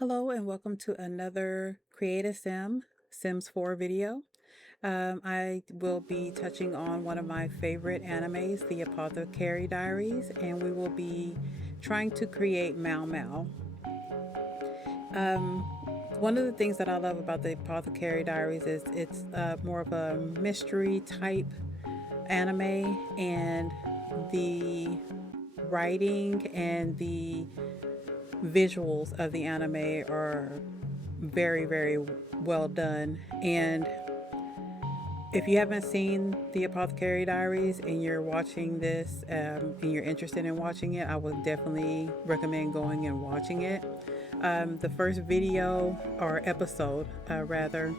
Hello and welcome to another Create a Sim, Sims 4 video. I will be touching on one of my favorite animes, the Apothecary Diaries, and we will be trying to create Mao Mao. Um, One of the things that I love about the Apothecary Diaries is it's more of a mystery type anime, and the writing and the visuals of the anime are very, very well done. And if you haven't seen the Apothecary Diaries and you're watching this and you're interested in watching it, I would definitely recommend going and watching it. The first video or episode, rather,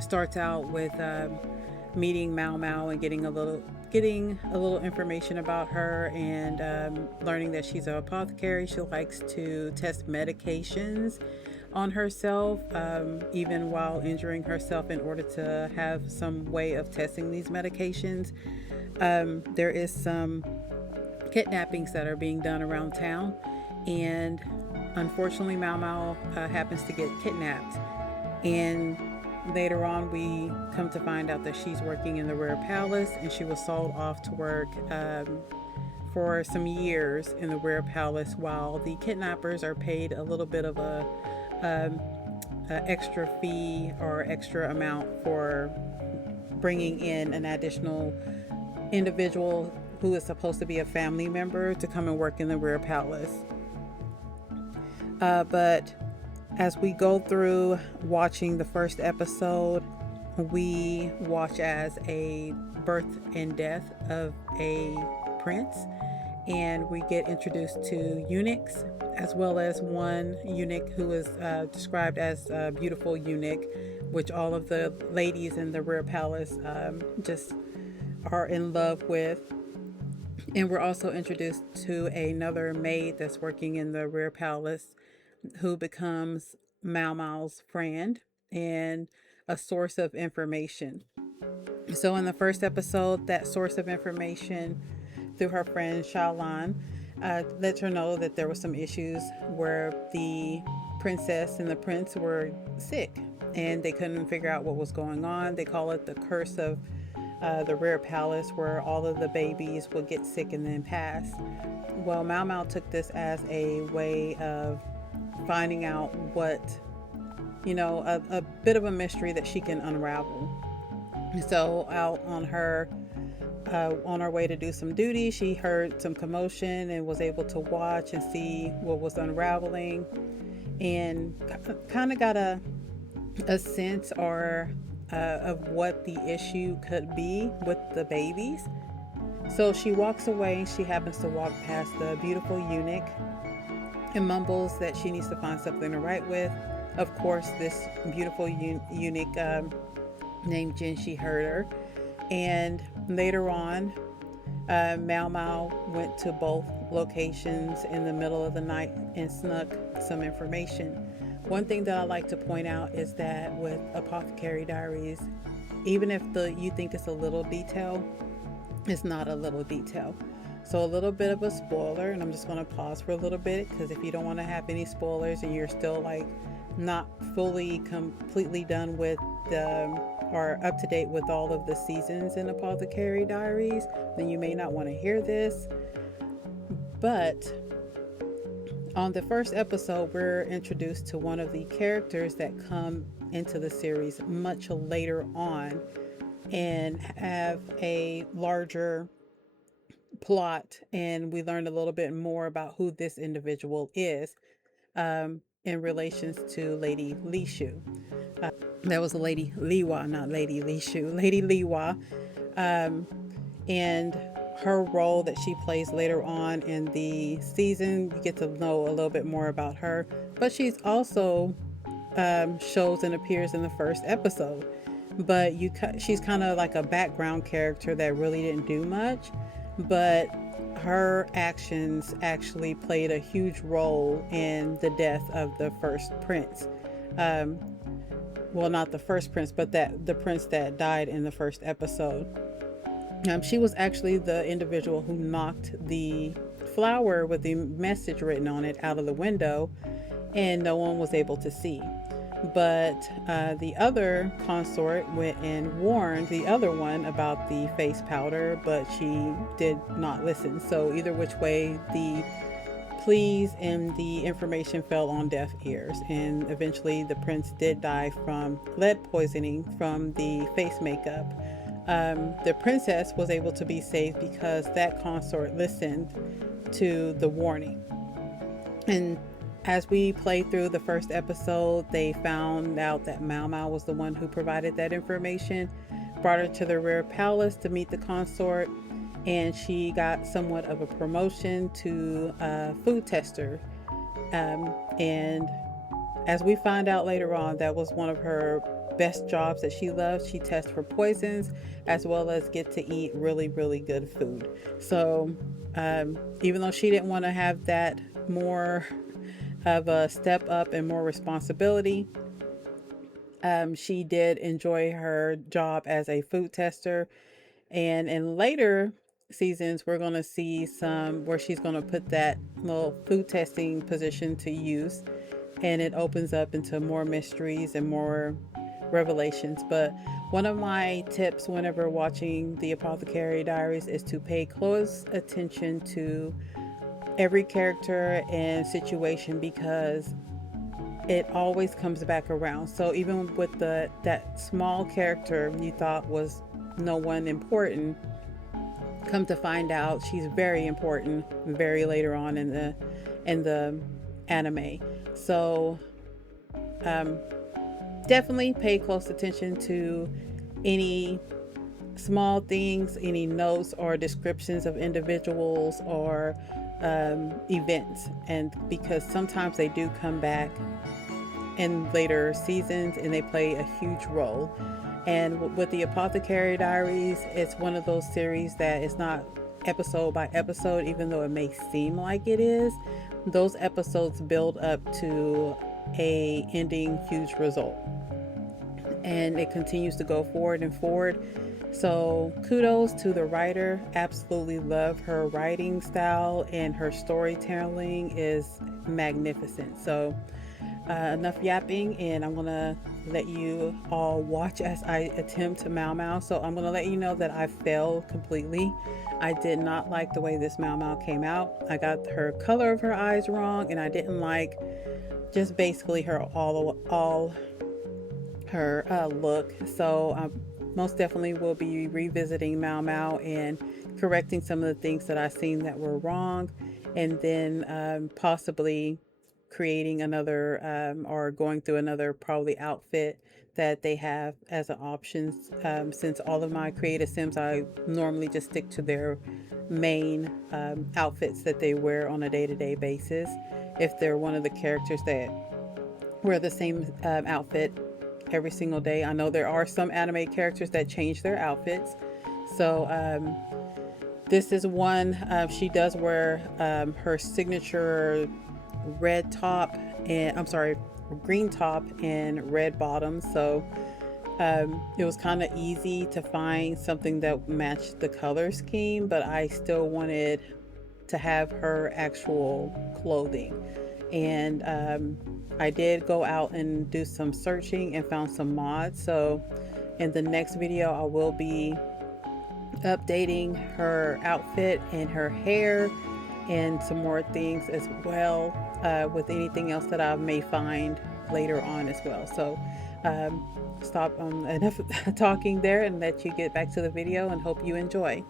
starts out with meeting Mao Mao and getting a little information about her, and learning that she's an apothecary. She likes to test medications on herself, even while injuring herself, in order to have some way of testing these medications. There is some kidnappings that are being done around town, and unfortunately, Mao Mao happens to get kidnapped. And later on, we come to find out that she's working in the Rare Palace, and she was sold off to work for some years in the Rare Palace, while the kidnappers are paid a little bit of um, a extra fee or extra amount for bringing in an additional individual who is supposed to be a family member to come and work in the Rare Palace. But as we go through watching the first episode, we watch as a birth and death of a prince, and we get introduced to eunuchs, as well as one eunuch who is described as a beautiful eunuch, which all of the ladies in the Rare Palace just are in love with. And we're also introduced to another maid that's working in the Rare Palace, who becomes Mao Mao's friend and a source of information. So, in the first episode, that source of information, through her friend Shaolan, lets her know that there were some issues where the princess and the prince were sick and they couldn't figure out what was going on. They call it the curse of the Rare Palace, where all of the babies would get sick and then pass. Well, Mao Mao took this as a way of finding out what, a bit of a mystery that she can unravel. So, out on her way to do some duty, she heard some commotion and was able to watch and see what was unraveling, and kind of got a sense or of what the issue could be with the babies. So she walks away, and she happens to walk past the beautiful eunuch and mumbles that she needs to find something to write with. Of course, this beautiful eunuch named Jinshi heard her. And later on, Mao Mao went to both locations in the middle of the night and snuck some information. One thing that I like to point out is that with Apothecary Diaries, even if you think it's a little detail, it's not a little detail. So a little bit of a spoiler, and I'm just going to pause for a little bit, because if you don't want to have any spoilers and you're still like not fully completely done with or up to date with all of the seasons in Apothecary Diaries, then you may not want to hear this. But on the first episode, we're introduced to one of the characters that come into the series much later on and have a larger plot, and we learn a little bit more about who this individual is, in relations to Lady Li Shu. That was Lady Liwa, not Lady Li Shu. Lady Liwa, and her role that she plays later on in the season. You get to know a little bit more about her, but she's also shows and appears in the first episode. But she's kind of like a background character that really didn't do much, but her actions actually played a huge role in the death of the first prince. Well, not the first prince, but the prince that died in the first episode. She was actually the individual who knocked the flower with the message written on it out of the window, and no one was able to see. But the other consort went and warned the other one about the face powder, but she did not listen. So either which way, the pleas and the information fell on deaf ears, and eventually the prince did die from lead poisoning from the face makeup. The princess was able to be saved because that consort listened to the warning. And as we played through the first episode, they found out that Mao Mao was the one who provided that information, brought her to the rare palace to meet the consort, and she got somewhat of a promotion to a food tester. And as we find out later on, that was one of her best jobs that she loves. She tests for poisons as well as get to eat really, really good food. So even though she didn't want to have that more of a step up and more responsibility, she did enjoy her job as a food tester. And in later seasons, we're going to see some where she's going to put that little food testing position to use, and it opens up into more mysteries and more revelations. But one of my tips whenever watching the Apothecary Diaries is to pay close attention to every character and situation, because it always comes back around. So even with that small character you thought was no one important, come to find out she's very important very later on in the anime. So definitely pay close attention to any small things, any notes or descriptions of individuals or events, and because sometimes they do come back in later seasons and they play a huge role. And with the Apothecary Diaries, it's one of those series that is not episode by episode, even though it may seem like it is. Those episodes build up to a ending huge result, and it continues to go forward and forward. So kudos to the writer. Absolutely love her writing style, and her storytelling is magnificent. So enough yapping, and I'm gonna let you all watch as I attempt Mao Mao. So I'm gonna let you know that I failed completely. I did not like the way this Mao Mao came out. I got her color of her eyes wrong, and I didn't like just basically her all her look. So most definitely will be revisiting Mao Mao and correcting some of the things that I've seen that were wrong, and then possibly creating another or going through another probably outfit that they have as an option. Since all of my creative Sims, I normally just stick to their main outfits that they wear on a day-to-day basis. If they're one of the characters that wear the same outfit every single day. I know there are some anime characters that change their outfits. So this is one. She does wear her signature red top, and I'm sorry, green top and red bottoms. So it was kind of easy to find something that matched the color scheme, but I still wanted to have her actual clothing. And I did go out and do some searching and found some mods. So in the next video, I will be updating her outfit and her hair and some more things as well, with anything else that I may find later on as well. So stop enough talking there and let you get back to the video, and hope you enjoy.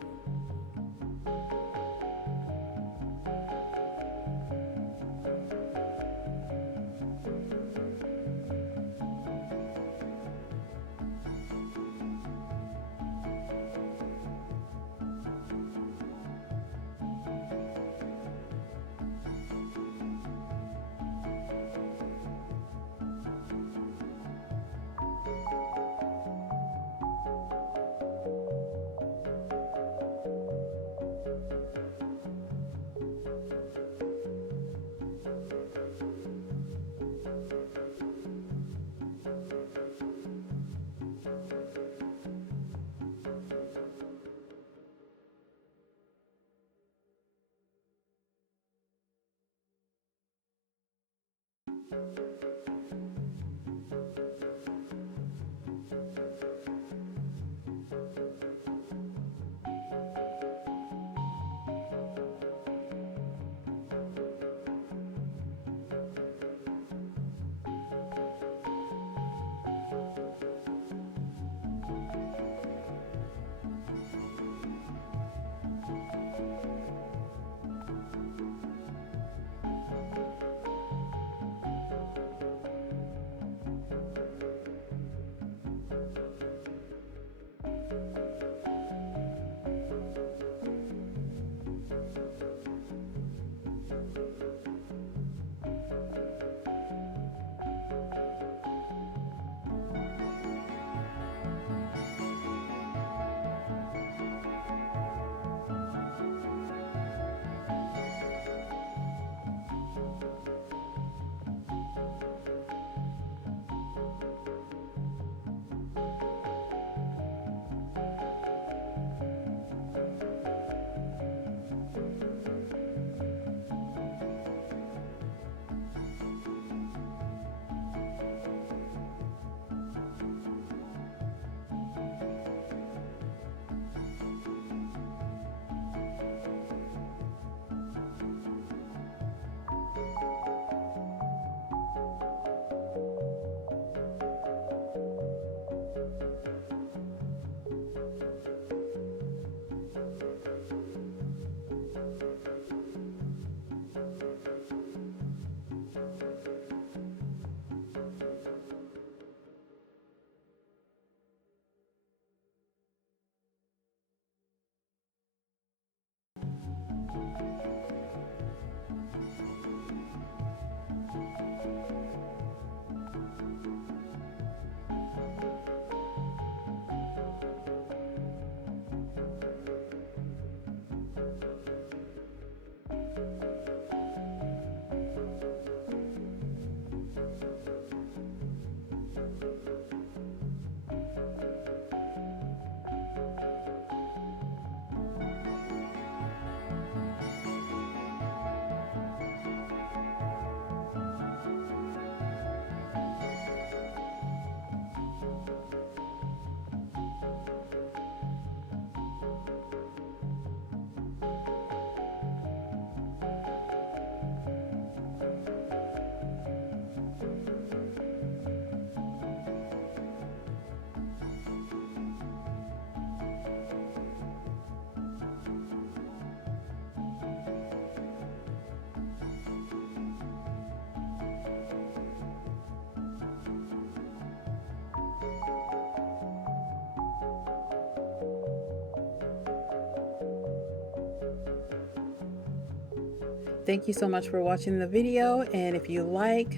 Thank you so much for watching the video, and if you like,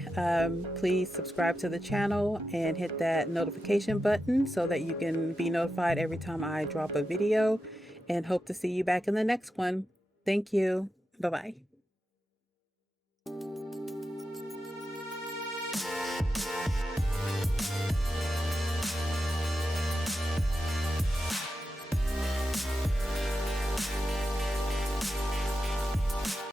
please subscribe to the channel and hit that notification button so that you can be notified every time I drop a video, and hope to see you back in the next one. Thank you. Bye-bye.